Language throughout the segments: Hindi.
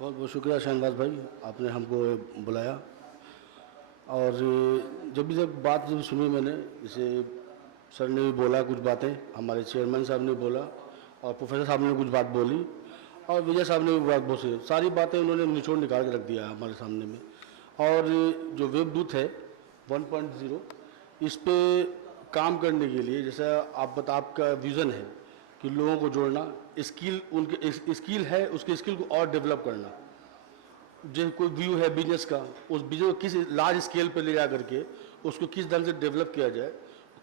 बहुत बहुत शुक्रिया शहनवाज भाई, आपने हमको बुलाया। और जब बात सुनी मैंने, जैसे सर ने भी बोला कुछ बातें, हमारे चेयरमैन साहब ने बोला और प्रोफेसर साहब ने कुछ बात बोली और विजय साहब ने भी बात बहुत सारी बातें उन्होंने निचोड़ निकाल के रख दिया है हमारे सामने में। और जो वेब दूत है 1.0, इस पे काम करने के लिए जैसा आपका विज़न है कि लोगों को जोड़ना, स्किल उनके स्किल है, उसके स्किल को और डेवलप करना। जो कोई व्यू है बिजनेस का, उस बिजनेस को किस लार्ज स्केल पे ले जा करके उसको किस ढंग से डेवलप किया जाए,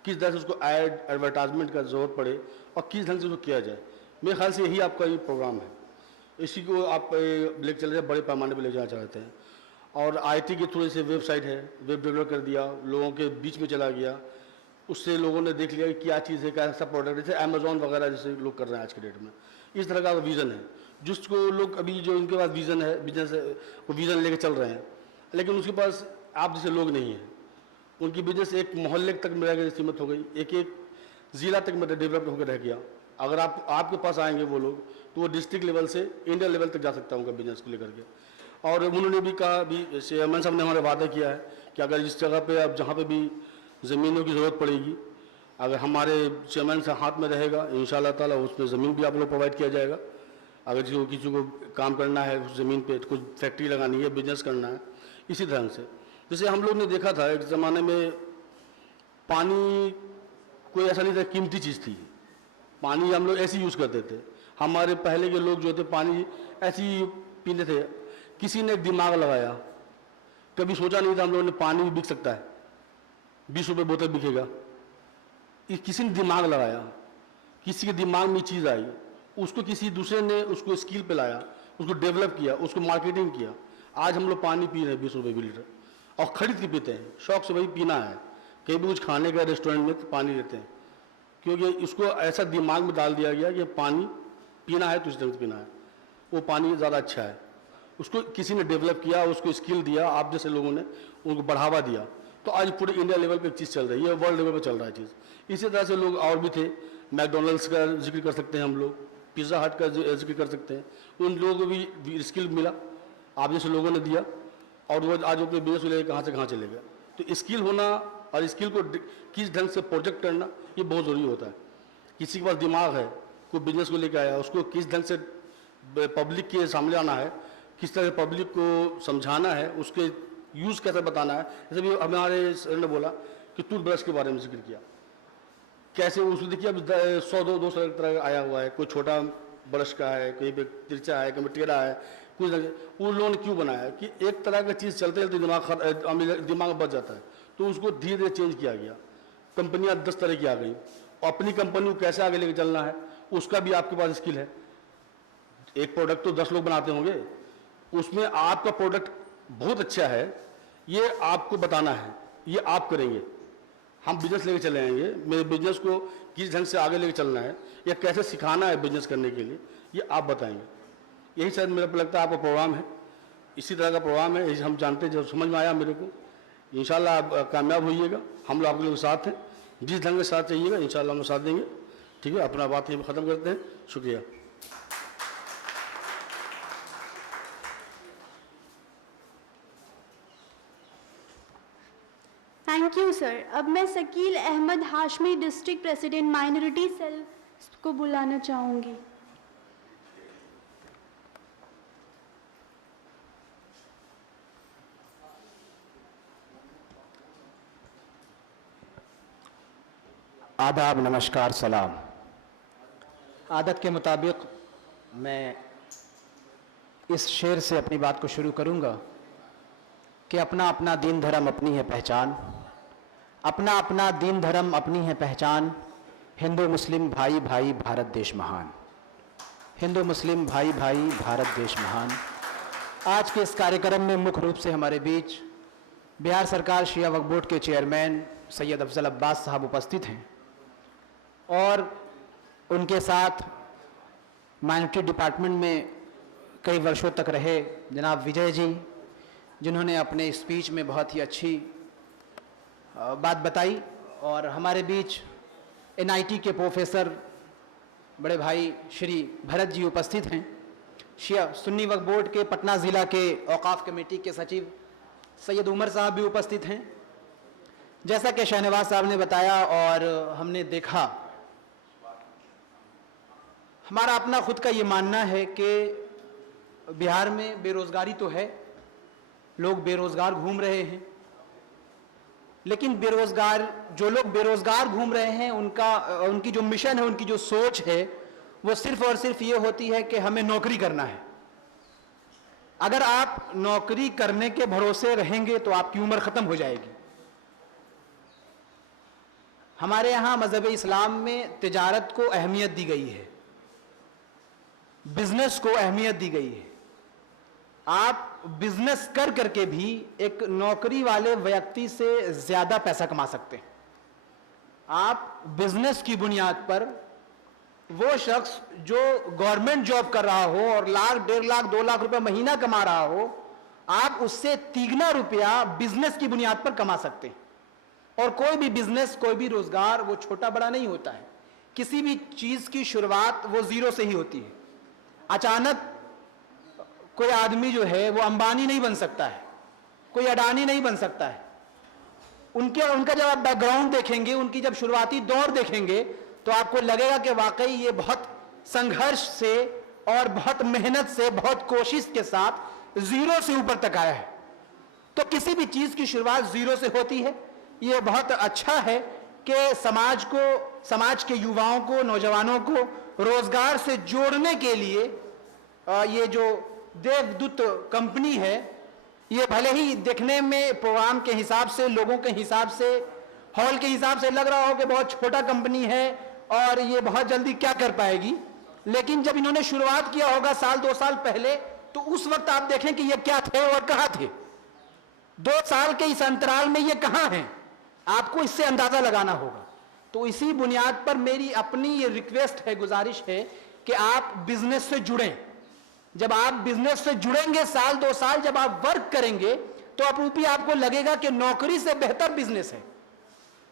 किस ढंग से उसको एडवर्टाइजमेंट का ज़रूरत पड़े और किस ढंग से उसको किया जाए। मेरे ख्याल से यही आपका ये प्रोग्राम है, इसी को आप लेकर चले जाए, बड़े पैमाने पर ले जाना चाहते हैं। और आईटी के थ्रू से वेबसाइट है, वेब डेवलप कर दिया, लोगों के बीच में चला गया, उससे लोगों ने देख लिया कि क्या चीज़ है, क्या सा प्रोडक्ट, जैसे अमेजोन वगैरह जैसे लोग कर रहे हैं आज के डेट में। इस तरह का विज़न है जिसको लोग अभी जो इनके पास विज़न है, बिजनेस है, वो विज़न लेके चल रहे हैं, लेकिन उसके पास आप जैसे लोग नहीं हैं। उनकी बिजनेस एक मोहल्ले तक में रह गई, सीमित हो गई, एक ज़िला तक में डेवलप होकर रह गया। अगर आपके पास आएंगे वो लोग तो वो डिस्ट्रिक्ट लेवल से इंडिया लेवल तक जा सकता है उनका बिजनेस को लेकर के। और उन्होंने भी कहा, भी चेयरमैन साहब ने हमारे वादा किया है कि अगर जिस जगह पे अब जहाँ पे भी ज़मीनों की ज़रूरत पड़ेगी, अगर हमारे चेयरमैन से हाथ में रहेगा इंशाअल्लाह ताला उस पर ज़मीन भी आप लोग प्रोवाइड किया जाएगा। अगर किसी को काम करना है उस ज़मीन पे, कुछ फैक्ट्री लगानी है, बिजनेस करना है, इसी तरह से। जैसे हम लोग ने देखा था एक ज़माने में पानी कोई ऐसा नहीं था, कीमती चीज़ थी। पानी हम लोग ऐसे यूज़ करते थे, हमारे पहले के लोग जो थे पानी ऐसे ही पीते थे। किसी ने दिमाग लगाया, कभी सोचा नहीं था हम लोगों ने पानी भी बिक सकता है, 20 रुपये बोतल बिकेगा। किसी ने दिमाग लगाया, किसी के दिमाग में चीज़ आई, उसको किसी दूसरे ने उसको स्किल पे लाया, उसको डेवलप किया, उसको मार्केटिंग किया। आज हम लोग पानी पी रहे हैं 20 रुपये लीटर और ख़रीद के पीते हैं, शौक से वही पीना है। कहीं भी कुछ खाने का रेस्टोरेंट में तो पानी लेते हैं, क्योंकि इसको ऐसा दिमाग में डाल दिया गया कि पानी पीना है तो इस ढंग से पीना है, वो पानी ज़्यादा अच्छा है। उसको किसी ने डेवलप किया, उसको स्किल दिया, आप जैसे लोगों ने उनको बढ़ावा दिया, तो आज पूरे इंडिया लेवल पे एक चीज़ चल रही है, वर्ल्ड लेवल पे चल रहा है चीज़। इसी तरह से लोग और भी थे, मैकडोनल्ड्स का जिक्र कर सकते हैं हम लोग, पिज़्ज़ा हट का जिक्र कर सकते हैं। उन लोगों को भी स्किल मिला, आप जैसे लोगों ने दिया, और वो आज अपने बिजनेस को लेकर कहाँ से कहाँ चले गए। तो स्किल होना और स्किल को किस ढंग से प्रोजेक्ट करना ये बहुत ज़रूरी होता है। किसी के पास दिमाग है, कोई बिजनेस को लेकर आया, उसको किस ढंग से पब्लिक के सामने आना है, किस तरह पब्लिक को समझाना है, उसके यूज़ कैसे बताना है। जैसे भी हमारे सर ने बोला कि टूथब्रश के बारे में जिक्र किया, कैसे उसको देखिए अब 100-200 तरह आया हुआ है, कोई छोटा ब्रश का है, कहीं पे तिरछा है, कहीं पे टेढ़ा है, कुछ उन लोगों ने क्यों बनाया कि एक तरह का चीज़ चलते चलते दिमाग बच जाता है, तो उसको धीरे धीरे चेंज किया गया। कंपनियां 10 तरह की आ गई, और अपनी कंपनी को कैसे आगे लेके चलना है उसका भी आपके पास स्किल है। एक प्रोडक्ट तो 10 लोग बनाते होंगे, उसमें आपका प्रोडक्ट बहुत अच्छा है, ये आपको बताना है, ये आप करेंगे। हम बिजनेस लेके चले आएंगे, मेरे बिजनेस को किस ढंग से आगे लेके चलना है या कैसे सिखाना है बिजनेस करने के लिए, ये आप बताएंगे। यही शायद मेरे को लगता है आपका प्रोग्राम है, इसी तरह का प्रोग्राम है, हम जानते हैं। जो समझ में आया मेरे को, इंशाल्लाह आप कामयाब होइएगा, हम लोग आप लोगों के साथ हैं, जिस ढंग के साथ चाहिएगा इंशाल्लाह हम साथ देंगे। ठीक है, अपना बात यहीं ख़त्म करते हैं, शुक्रिया। Thank you sir. अब मैं Shakeel Ahmed Hashmi, district president minority cell को बुलाना चाहूँगी। आदाब, नमस्कार, सलाम। आदत के मुताबिक मैं इस शेर से अपनी बात को शुरू करूंगा कि अपना अपना दीन धर्म अपनी है पहचान, अपना अपना दीन धर्म अपनी है पहचान, हिंदू मुस्लिम भाई भाई भारत देश महान, हिंदू मुस्लिम भाई भाई भारत देश महान। आज के इस कार्यक्रम में मुख्य रूप से हमारे बीच बिहार सरकार शिया वक्फ बोर्ड के चेयरमैन सैयद अफजल अब्बास साहब उपस्थित हैं, और उनके साथ माइनॉरिटी डिपार्टमेंट में कई वर्षों तक रहे जनाब विजय जी, जिन्होंने अपने स्पीच में बहुत ही अच्छी बात बताई। और हमारे बीच एनआईटी के प्रोफेसर बड़े भाई श्री भरत जी उपस्थित हैं, शिया सुन्नी वक्फ बोर्ड के पटना ज़िला के औकाफ कमेटी के सचिव सैयद उमर साहब भी उपस्थित हैं। जैसा कि शहनवाज साहब ने बताया और हमने देखा, हमारा अपना खुद का ये मानना है कि बिहार में बेरोज़गारी तो है, लोग बेरोज़गार घूम रहे हैं, लेकिन जो लोग बेरोज़गार घूम रहे हैं उनकी जो मिशन है, उनकी जो सोच है, वो सिर्फ और सिर्फ ये होती है कि हमें नौकरी करना है। अगर आप नौकरी करने के भरोसे रहेंगे तो आपकी उम्र ख़त्म हो जाएगी। हमारे यहाँ मज़हब इस्लाम में तिजारत को अहमियत दी गई है, बिजनेस को अहमियत दी गई है। आप बिजनेस कर करके भी एक नौकरी वाले व्यक्ति से ज़्यादा पैसा कमा सकते हैं। आप बिजनेस की बुनियाद पर वो शख्स जो गवर्नमेंट जॉब कर रहा हो और लाख, 1.5 लाख, 2 लाख रुपए महीना कमा रहा हो, आप उससे 3 रुपया बिजनेस की बुनियाद पर कमा सकते हैं। और कोई भी बिजनेस, कोई भी रोजगार वो छोटा बड़ा नहीं होता है। किसी भी चीज की शुरुआत वो जीरो से ही होती है। अचानक कोई आदमी जो है वो अंबानी नहीं बन सकता है, कोई अडानी नहीं बन सकता है। उनका जब आप बैकग्राउंड देखेंगे, उनकी जब शुरुआती दौर देखेंगे, तो आपको लगेगा कि वाकई ये बहुत संघर्ष से और बहुत मेहनत से, बहुत कोशिश के साथ जीरो से ऊपर तक आया है। तो किसी भी चीज की शुरुआत जीरो से होती है। ये बहुत अच्छा है कि समाज के युवाओं को, नौजवानों को रोजगार से जोड़ने के लिए ये जो देवदूत कंपनी है, ये भले ही देखने में प्रोग्राम के हिसाब से, लोगों के हिसाब से, हॉल के हिसाब से लग रहा हो कि बहुत छोटा कंपनी है और ये बहुत जल्दी क्या कर पाएगी, लेकिन जब इन्होंने शुरुआत किया होगा 1-2 साल पहले, तो उस वक्त आप देखें कि ये क्या थे और कहां थे। 2 साल के इस अंतराल में ये कहां हैं, आपको इससे अंदाजा लगाना होगा। तो इसी बुनियाद पर मेरी अपनी ये रिक्वेस्ट है, गुजारिश है कि आप बिजनेस से जुड़ें। जब आप बिजनेस से जुड़ेंगे, 1-2 साल जब आप वर्क करेंगे, तो अपरूपी आपको लगेगा कि नौकरी से बेहतर बिजनेस है,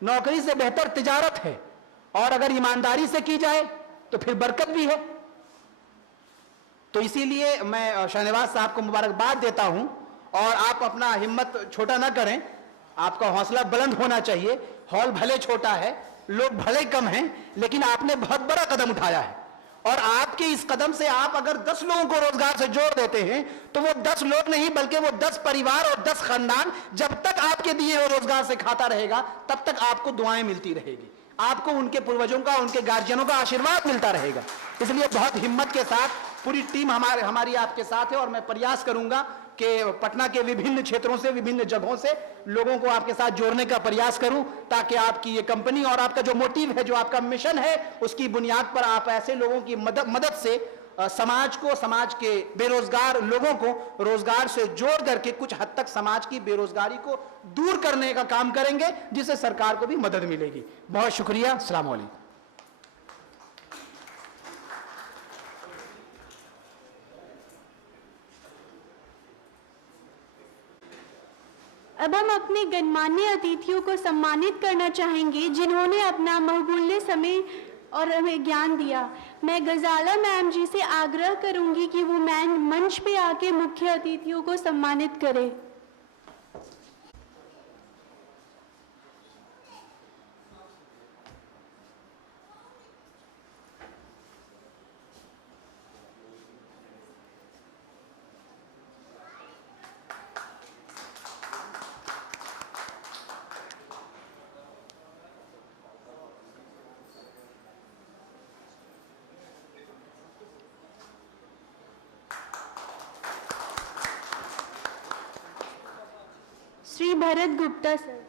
नौकरी से बेहतर तिजारत है, और अगर ईमानदारी से की जाए तो फिर बरकत भी है। तो इसीलिए मैं शहनवाज साहब को मुबारकबाद देता हूं, और आप अपना हिम्मत छोटा ना करें, आपका हौसला बुलंद होना चाहिए। हॉल भले छोटा है, लोग भले कम हैं, लेकिन आपने बहुत बड़ा कदम उठाया है, और आपके इस कदम से आप अगर 10 लोगों को रोजगार से जोड़ देते हैं, तो वो 10 लोग नहीं बल्कि वो 10 परिवार और 10 खानदान जब तक आपके दिए हुए रोजगार से खाता रहेगा, तब तक आपको दुआएं मिलती रहेगी, आपको उनके पूर्वजों का, उनके गार्जियनों का आशीर्वाद मिलता रहेगा। इसलिए बहुत हिम्मत के साथ पूरी टीम हमारी आपके साथ है, और मैं प्रयास करूंगा कि पटना के विभिन्न क्षेत्रों से, विभिन्न जगहों से लोगों को आपके साथ जोड़ने का प्रयास करूं, ताकि आपकी ये कंपनी और आपका जो मोटिव है, जो आपका मिशन है, उसकी बुनियाद पर आप ऐसे लोगों की मदद से समाज के बेरोजगार लोगों को रोजगार से जोड़ करके कुछ हद तक समाज की बेरोजगारी को दूर करने का काम करेंगे, जिससे सरकार को भी मदद मिलेगी। बहुत शुक्रिया। अस्सलाम वालेकुम। अब हम अपने गणमान्य अतिथियों को सम्मानित करना चाहेंगे, जिन्होंने अपना बहुमूल्य समय और हमें ज्ञान दिया। मैं गजाला मैम जी से आग्रह करूंगी कि वो मंच पे आके मुख्य अतिथियों को सम्मानित करें। श्री भरत गुप्ता सर।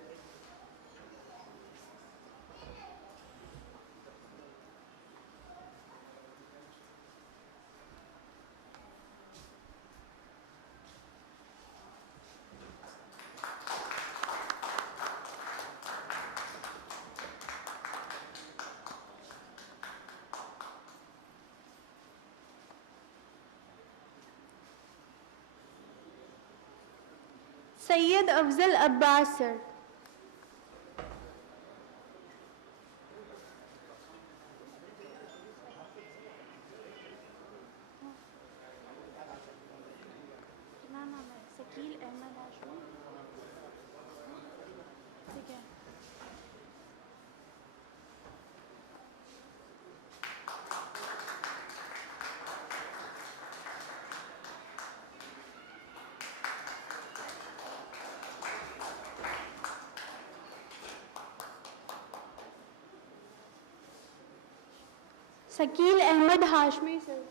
सैयद अफजल अब्बास सर। शकील अहमद हाशमी, ठीक है। शकील अहमद हाशमी सर।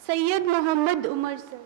सैयद मोहम्मद उमर सर।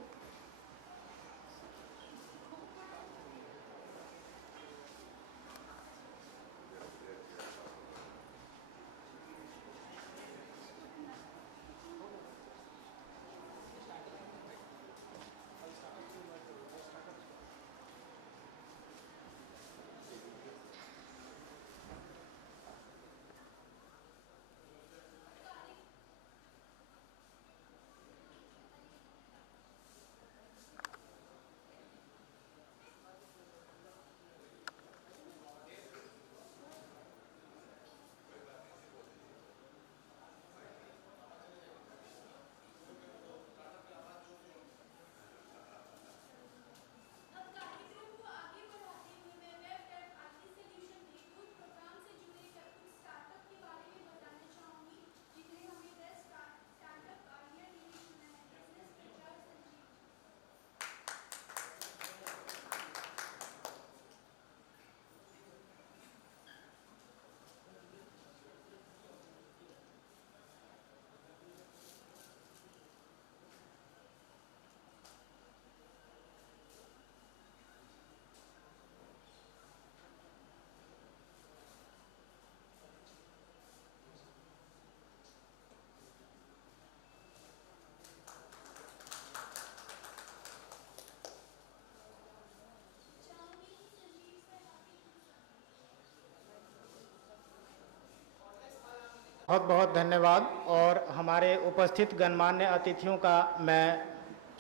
बहुत बहुत धन्यवाद। और हमारे उपस्थित गणमान्य अतिथियों का मैं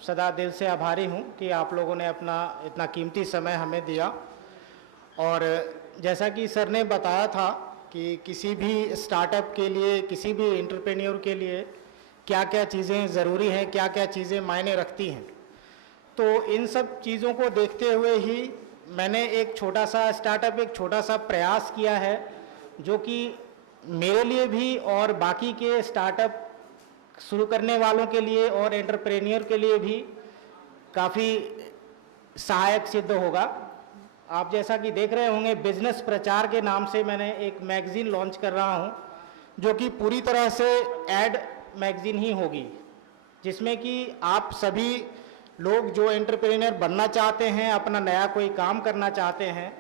सदा दिल से आभारी हूं कि आप लोगों ने अपना इतना कीमती समय हमें दिया। और जैसा कि सर ने बताया था कि किसी भी स्टार्टअप के लिए, किसी भी एंटरप्रेन्योर के लिए क्या क्या चीज़ें ज़रूरी हैं, क्या क्या चीज़ें मायने रखती हैं, तो इन सब चीज़ों को देखते हुए ही मैंने एक छोटा सा स्टार्टअप, एक छोटा सा प्रयास किया है, जो कि मेरे लिए भी और बाकी के स्टार्टअप शुरू करने वालों के लिए और एंटरप्रेन्योर के लिए भी काफ़ी सहायक सिद्ध होगा। आप जैसा कि देख रहे होंगे, बिजनेस प्रचार के नाम से मैंने एक मैगज़ीन लॉन्च कर रहा हूं, जो कि पूरी तरह से एड मैगज़ीन ही होगी, जिसमें कि आप सभी लोग जो एंटरप्रेन्योर बनना चाहते हैं, अपना नया कोई काम करना चाहते हैं,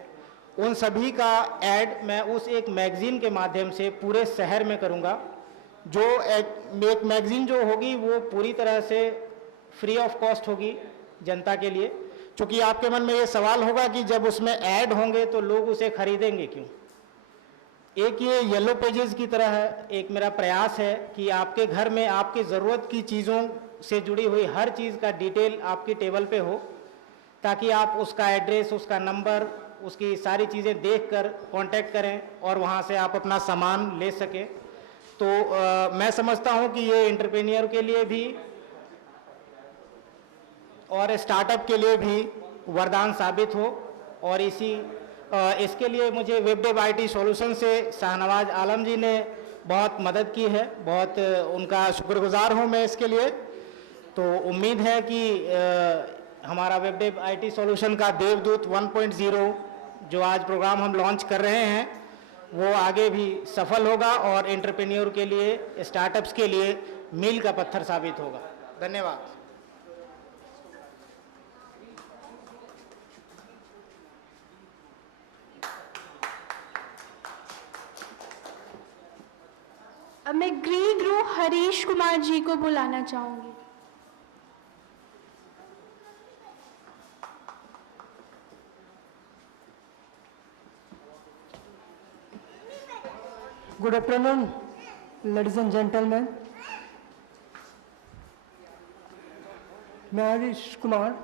उन सभी का ऐड मैं उस एक मैगज़ीन के माध्यम से पूरे शहर में करूंगा। जो एक मैगज़ीन जो होगी वो पूरी तरह से फ्री ऑफ कॉस्ट होगी जनता के लिए। क्योंकि आपके मन में ये सवाल होगा कि जब उसमें ऐड होंगे तो लोग उसे खरीदेंगे क्यों। एक ये येलो पेजेस की तरह है, एक मेरा प्रयास है कि आपके घर में आपकी ज़रूरत की चीज़ों से जुड़ी हुई हर चीज़ का डिटेल आपकी टेबल पे हो, ताकि आप उसका एड्रेस, उसका नंबर, उसकी सारी चीज़ें देखकर कांटेक्ट करें और वहाँ से आप अपना सामान ले सकें। तो मैं समझता हूँ कि ये एंटरप्रेन्योर के लिए भी और स्टार्टअप के लिए भी वरदान साबित हो। और इसके लिए मुझे वेबडेव IT सॉल्यूशन से शाहनवाज आलम जी ने बहुत मदद की है, बहुत उनका शुक्रगुजार हूँ मैं इसके लिए। तो उम्मीद है कि हमारा वेबडेव IT सॉल्यूशन का देवदूत 1.0 जो आज प्रोग्राम हम लॉन्च कर रहे हैं, वो आगे भी सफल होगा और एंटरप्रेन्योर के लिए, स्टार्टअप्स के लिए मील का पत्थर साबित होगा। धन्यवाद। अब मैं गृह गुरु हरीश कुमार जी को बुलाना चाहूंगी। Good afternoon, ladies and gentlemen. मैं हरीश कुमार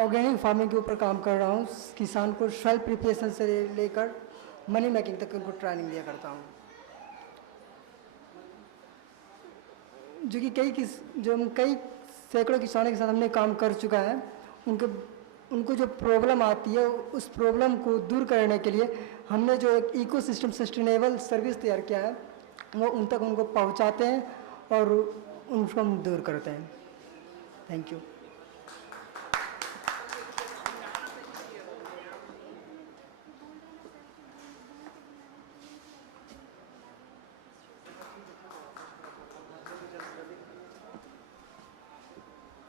ऑर्गेनिक फार्मिंग के ऊपर काम कर रहा हूँ। किसान को सेल्फ प्रिपरेशन से लेकर मनी मेकिंग तक उनको ट्रेनिंग दिया करता हूँ। जो कि कई सैकड़ों किसानों के साथ हमने काम कर चुका है। उनको जो प्रॉब्लम आती है उस प्रॉब्लम को दूर करने के लिए हमने जो एक इकोसिस्टम सस्टेनेबल सर्विस तैयार किया है वो उन तक उनको पहुंचाते हैं और उनको हम दूर करते हैं। Thank you.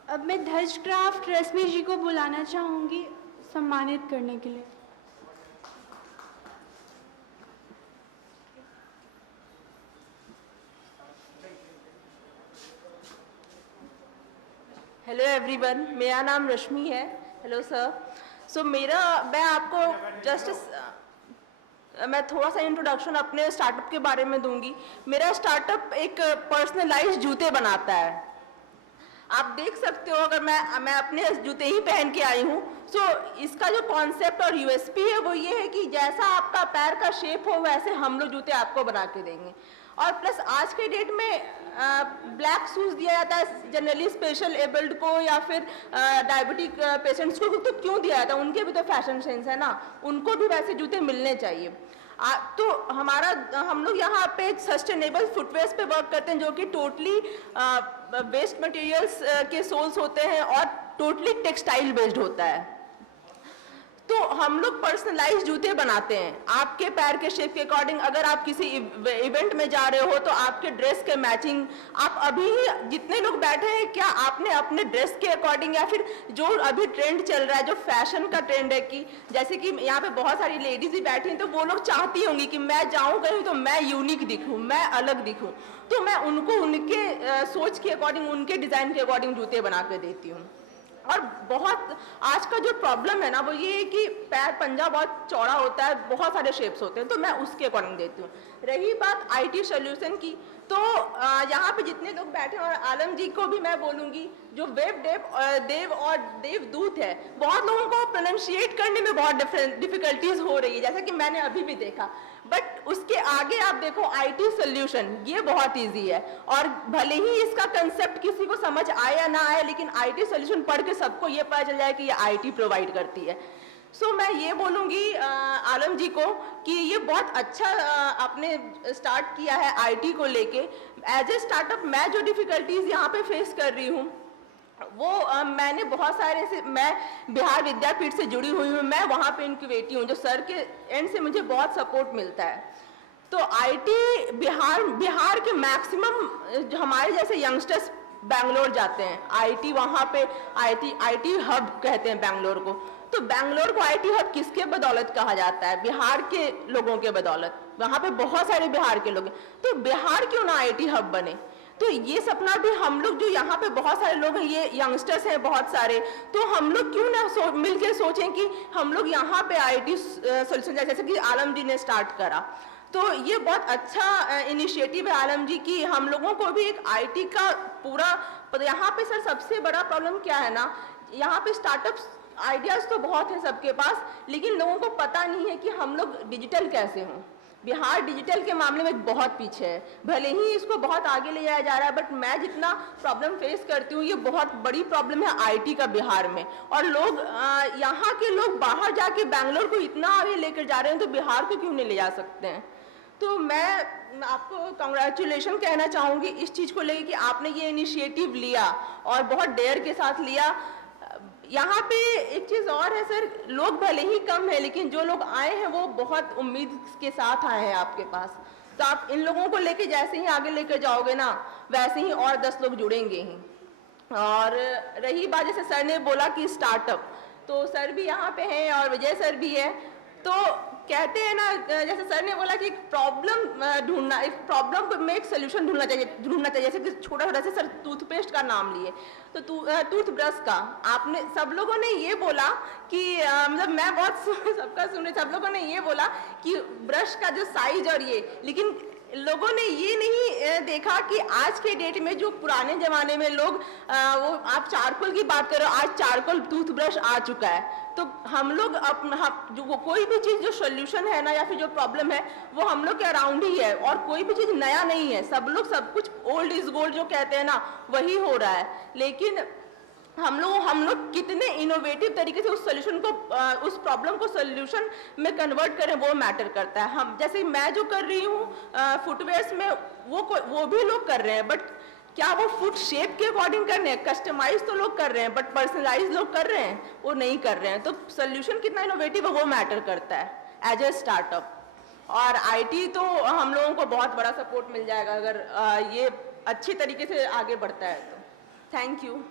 अब मैं धज क्राफ्ट रश्मि जी को बुलाना चाहूँगी सम्मानित करने के लिए। हेलो एवरीवन, मेरा नाम रश्मि है। Hello sir. मैं आपको मैं थोड़ा सा इंट्रोडक्शन अपने स्टार्टअप के बारे में दूंगी। मेरा स्टार्टअप एक पर्सनलाइज्ड जूते बनाता है। आप देख सकते हो, अगर मैं अपने जूते ही पहन के आई हूँ। इसका जो कॉन्सेप्ट और यूएसपी है वो ये है कि जैसा आपका पैर का शेप हो वैसे हम लोग जूते आपको बना के देंगे। और प्लस आज के डेट में ब्लैक शूज दिया जाता है जनरली स्पेशल एबल्ड को या फिर डायबिटिक पेशेंट्स को, तो क्यों दिया जाता है? उनके भी तो फैशन सेंस है ना, उनको भी वैसे जूते मिलने चाहिए। तो हम लोग यहाँ पे सस्टेनेबल फुटवेयर्स पे वर्क करते हैं जो कि टोटली वेस्ट मटेरियल्स के सोल्स होते हैं और टोटली टेक्सटाइल बेस्ड होता है। तो हम लोग पर्सनलाइज जूते बनाते हैं आपके पैर के शेप के अकॉर्डिंग। अगर आप किसी इवेंट में जा रहे हो तो आपके ड्रेस के मैचिंग, आप अभी जितने लोग बैठे हैं क्या आपने अपने ड्रेस के अकॉर्डिंग या फिर जो अभी ट्रेंड चल रहा है, जो फैशन का ट्रेंड है, कि जैसे कि यहाँ पे बहुत सारी लेडीज ही बैठी हैं तो वो लोग चाहती होंगी कि मैं जाऊँ कहीं तो मैं यूनिक दिखूँ, मैं अलग दिखूँ। तो मैं उनको उनके सोच के अकॉर्डिंग, उनके डिज़ाइन के अकॉर्डिंग जूते बना के देती हूँ। और बहुत आज का जो प्रॉब्लम है ना वो ये है कि पैर पंजा बहुत चौड़ा होता है, बहुत सारे शेप्स होते हैं, तो मैं उसके अकॉर्डिंग देती हूँ। रही बात आईटी सॉल्यूशन की, तो यहाँ पे जितने लोग बैठे हैं और आलम जी को भी मैं बोलूँगी, जो देव और देवदूत है, बहुत लोगों को प्रोनाउंशिएट करने में बहुत डिफिकल्टीज हो रही है, जैसा कि मैंने अभी भी देखा। बट उसके आगे आप देखो आईटी सॉल्यूशन, ये बहुत इजी है। और भले ही इसका कंसेप्ट किसी को समझ आए या ना आए, लेकिन आईटी सॉल्यूशन पढ़ के सबको ये पता चल जाए कि ये आईटी प्रोवाइड करती है। मैं ये बोलूँगी आलम जी को कि ये बहुत अच्छा आपने स्टार्ट किया है आईटी को लेके। एज ए स्टार्टअप मैं जो डिफ़िकल्टीज़ यहाँ पे फेस कर रही हूँ वो मैंने बहुत सारे से, मैं बिहार विद्यापीठ से जुड़ी हुई हूँ, मैं वहाँ पे इनक्यूबेटी हूँ, जो सर के एंड से मुझे बहुत सपोर्ट मिलता है। तो आईटी बिहार के मैक्सिमम हमारे जैसे यंगस्टर्स बैंगलोर जाते हैं। आईटी वहाँ पे आईटी हब कहते हैं बैंगलोर को। तो बैंगलोर को आईटी हब किसके बदौलत कहा जाता है? बिहार के लोगों के बदौलत। वहाँ पे बहुत सारे बिहार के लोग हैं, तो बिहार क्यों ना आईटी हब बने? तो ये सपना भी हम लोग, जो यहाँ पे बहुत सारे लोग हैं, ये यंगस्टर्स हैं बहुत सारे, तो हम लोग क्यों ना मिलकर सोचें कि हम लोग यहाँ पे आईटी सॉल्यूशन, जैसे कि आलम जी ने स्टार्ट करा। तो ये बहुत अच्छा इनिशिएटिव है आलम जी की। हम लोगों को भी एक आईटी का पूरा, यहाँ पे सर सबसे बड़ा प्रॉब्लम क्या है ना, यहाँ पे स्टार्टअप्स आइडियाज़ तो बहुत हैं सबके पास, लेकिन लोगों को पता नहीं है कि हम लोग डिजिटल कैसे हों। बिहार डिजिटल के मामले में बहुत पीछे है, भले ही इसको बहुत आगे ले जाया जा रहा है, बट मैं जितना प्रॉब्लम फेस करती हूँ, ये बहुत बड़ी प्रॉब्लम है आईटी का बिहार में। और लोग यहाँ के लोग बाहर जाके बैंगलोर को इतना आगे लेकर जा रहे हैं, तो बिहार को क्यों नहीं ले जा सकते हैं? तो मैं आपको कंग्रेचुलेशन कहना चाहूँगी इस चीज़ को लेकर कि आपने ये इनिशिएटिव लिया और बहुत डेयर के साथ लिया। यहाँ पे एक चीज़ और है सर, लोग भले ही कम है, लेकिन जो लोग आए हैं वो बहुत उम्मीद के साथ आए हैं आपके पास। तो आप इन लोगों को लेके जैसे ही आगे लेकर जाओगे ना, वैसे ही और 10 लोग जुड़ेंगे ही। और रही बात, जैसे सर ने बोला कि स्टार्टअप, तो सर भी यहाँ पे हैं और विजय सर भी है। तो कहते हैं ना, जैसे सर ने बोला कि एक प्रॉब्लम में एक सोल्यूशन ढूंढना चाहिए। जैसे कि छोटा छोटा से सर टूथपेस्ट का नाम लिए, तो टूथब्रश का आपने सब लोगों ने ये बोला कि मतलब मैं बहुत सबका सुन रही, सब लोगों ने ये बोला कि ब्रश का जो साइज और ये, लेकिन लोगों ने ये नहीं देखा कि आज के डेट में जो पुराने ज़माने में लोग वो आप चारकोल की बात करो, आज चारकोल टूथब्रश आ चुका है। तो हम लोग अपना जो कोई भी चीज़ जो सोल्यूशन है ना या फिर जो प्रॉब्लम है वो हम लोग के अराउंड ही है, और कोई भी चीज़ नया नहीं है। सब लोग सब कुछ ओल्ड इज गोल्ड जो कहते हैं ना, वही हो रहा है। लेकिन हम लोग कितने इनोवेटिव तरीके से उस सॉल्यूशन को उस प्रॉब्लम को सॉल्यूशन में कन्वर्ट करें, वो मैटर करता है। हम जैसे मैं जो कर रही हूँ फुटवेयर्स में, वो भी लोग कर रहे हैं, बट क्या वो फुट शेप के अकॉर्डिंग कर रहे हैं? कस्टमाइज तो लोग कर रहे हैं, बट पर्सनलाइज लोग कर रहे हैं, वो नहीं कर रहे हैं। तो सोल्यूशन कितना इनोवेटिव है वो मैटर करता है एज ए स्टार्टअप। और आईटी तो हम लोगों को बहुत बड़ा सपोर्ट मिल जाएगा अगर ये अच्छी तरीके से आगे बढ़ता है तो। Thank you.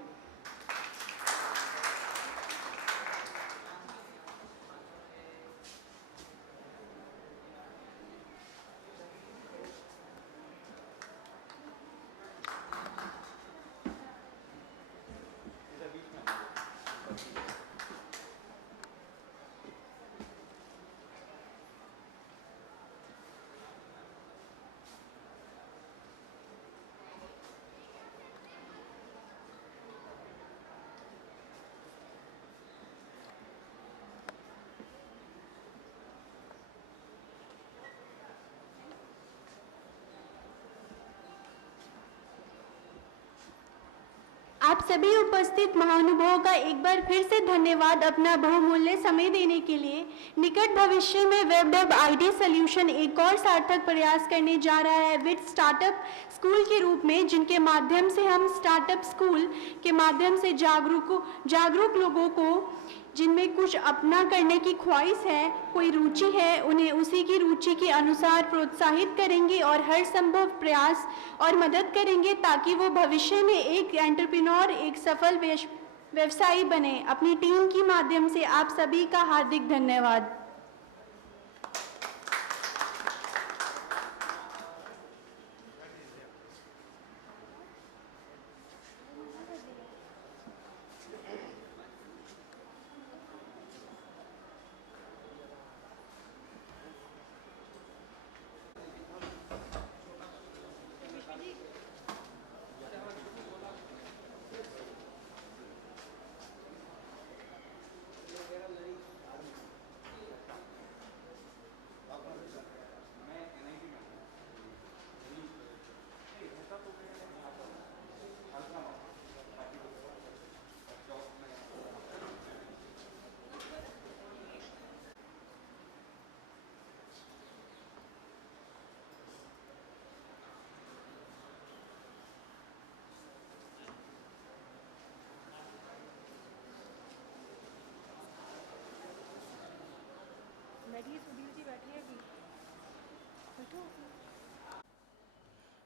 आप सभी उपस्थित महानुभावों का एक बार फिर से धन्यवाद अपना बहुमूल्य समय देने के लिए। निकट भविष्य में वेब आईटी सॉल्यूशन एक और सार्थक प्रयास करने जा रहा है विद स्टार्टअप स्कूल के रूप में, जिनके माध्यम से हम स्टार्टअप स्कूल के माध्यम से जागरूक लोगों को जिनमें कुछ अपना करने की ख्वाहिश है, कोई रुचि है, उन्हें उसी की रुचि के अनुसार प्रोत्साहित करेंगे और हर संभव प्रयास और मदद करेंगे ताकि वो भविष्य में एक एंटरप्रेन्योर, एक सफल व्यवसायी बने। अपनी टीम के माध्यम से आप सभी का हार्दिक धन्यवाद।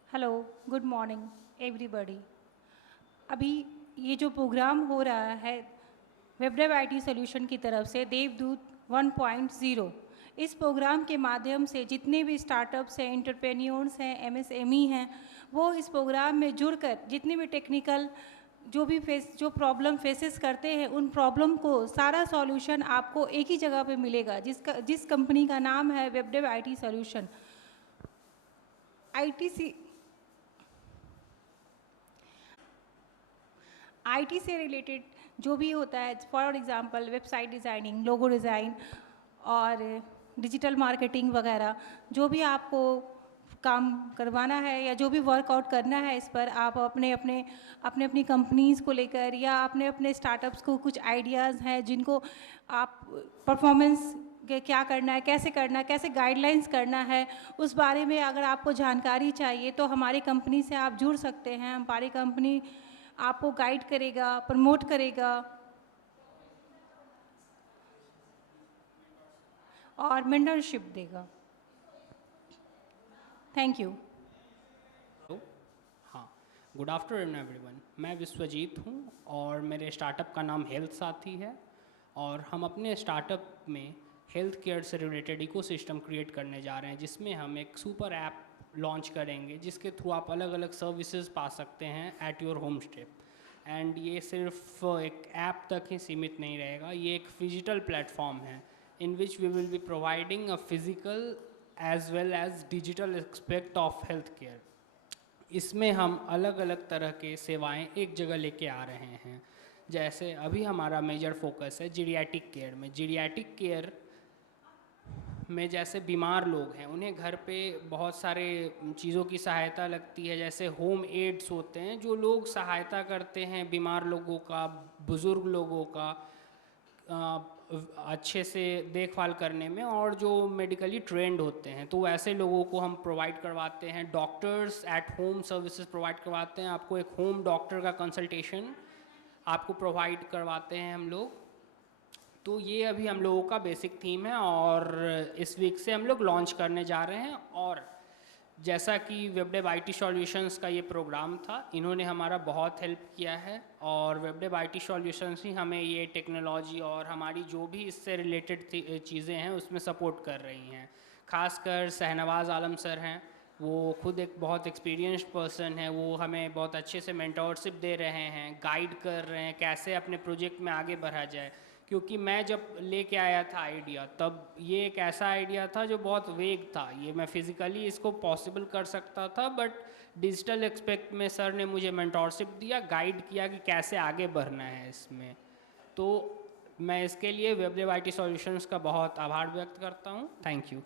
Hello, good morning everybody. अभी ये जो प्रोग्राम हो रहा है वेबडेव आईटी सॉल्यूशन की तरफ से देवदूत 1.0, इस प्रोग्राम के माध्यम से जितने भी स्टार्टअप्स हैं, एंटरप्रेन्योर्स हैं, एमएसएमई हैं, वो इस प्रोग्राम में जुड़कर जितने भी टेक्निकल जो प्रॉब्लम फेसेस करते हैं, उन प्रॉब्लम को सारा सॉल्यूशन आपको एक ही जगह पे मिलेगा, जिस कंपनी का नाम है वेबडेव आईटी सॉल्यूशन। आईटी से रिलेटेड जो भी होता है, for example website designing, logo design और डिजिटल मार्केटिंग वगैरह, जो भी आपको काम करवाना है या जो भी वर्कआउट करना है, इस पर आप अपनी कंपनीज़ को लेकर या अपने स्टार्टअप्स को कुछ आइडियाज़ हैं जिनको आप परफॉर्मेंस के क्या करना है, कैसे गाइडलाइंस करना है, उस बारे में अगर आपको जानकारी चाहिए तो हमारी कंपनी से आप जुड़ सकते हैं। हमारी कंपनी आपको गाइड करेगा, प्रमोट करेगा और मेंटरशिप देगा। Thank you. हाँ, गुड आफ्टरनून एवरीवन। मैं विश्वजीत हूँ और मेरे स्टार्टअप का नाम हेल्थ साथी है, और हम अपने स्टार्टअप में हेल्थ केयर से रिलेटेड इकोसिस्टम क्रिएट करने जा रहे हैं, जिसमें हम एक सुपर ऐप लॉन्च करेंगे जिसके थ्रू आप अलग अलग सर्विसेज पा सकते हैं at your home stay. And ये सिर्फ एक ऐप तक ही सीमित नहीं रहेगा, ये एक फिजिकल प्लेटफॉर्म है in which we will be providing a physical as well as digital aspect of health care. इसमें हम अलग अलग तरह के सेवाएं एक जगह लेके आ रहे हैं। जैसे अभी हमारा मेजर फोकस है जीरियाटिक केयर में। जीरियाटिक केयर में जैसे बीमार लोग हैं उन्हें घर पे बहुत सारे चीज़ों की सहायता लगती है, जैसे होम एड्स होते हैं जो लोग सहायता करते हैं बीमार लोगों का, बुज़ुर्ग लोगों का अच्छे से देखभाल करने में, और जो मेडिकली ट्रेंड होते हैं तो ऐसे लोगों को हम प्रोवाइड करवाते हैं। Doctors at home services provide करवाते हैं, आपको एक होम डॉक्टर का कंसल्टेशन आपको प्रोवाइड करवाते हैं हम लोग। तो ये अभी हम लोगों का बेसिक थीम है और इस वीक से हम लोग लॉन्च करने जा रहे हैं। और जैसा कि वेबडेव आईटी सॉल्यूशंस का ये प्रोग्राम था, इन्होंने हमारा बहुत हेल्प किया है और वेबडेव आईटी सॉल्यूशंस ही हमें ये टेक्नोलॉजी और हमारी जो भी इससे रिलेटेड चीज़ें हैं उसमें सपोर्ट कर रही हैं। खासकर शहनवाज़ आलम सर हैं, वो खुद एक बहुत एक्सपीरियंस्ड पर्सन है, वो हमें बहुत अच्छे से मेंटोरशिप दे रहे हैं, गाइड कर रहे हैं कैसे अपने प्रोजेक्ट में आगे बढ़ा जाए। क्योंकि मैं जब लेके आया था आइडिया, तब ये एक ऐसा आइडिया था जो बहुत वेग था, ये मैं फिज़िकली इसको पॉसिबल कर सकता था बट डिजिटल एस्पेक्ट में सर ने मुझे मेंटोरशिप दिया, गाइड किया कि कैसे आगे बढ़ना है इसमें। तो मैं इसके लिए वेबडेव आईटी सॉल्यूशंस का बहुत आभार व्यक्त करता हूँ। Thank you.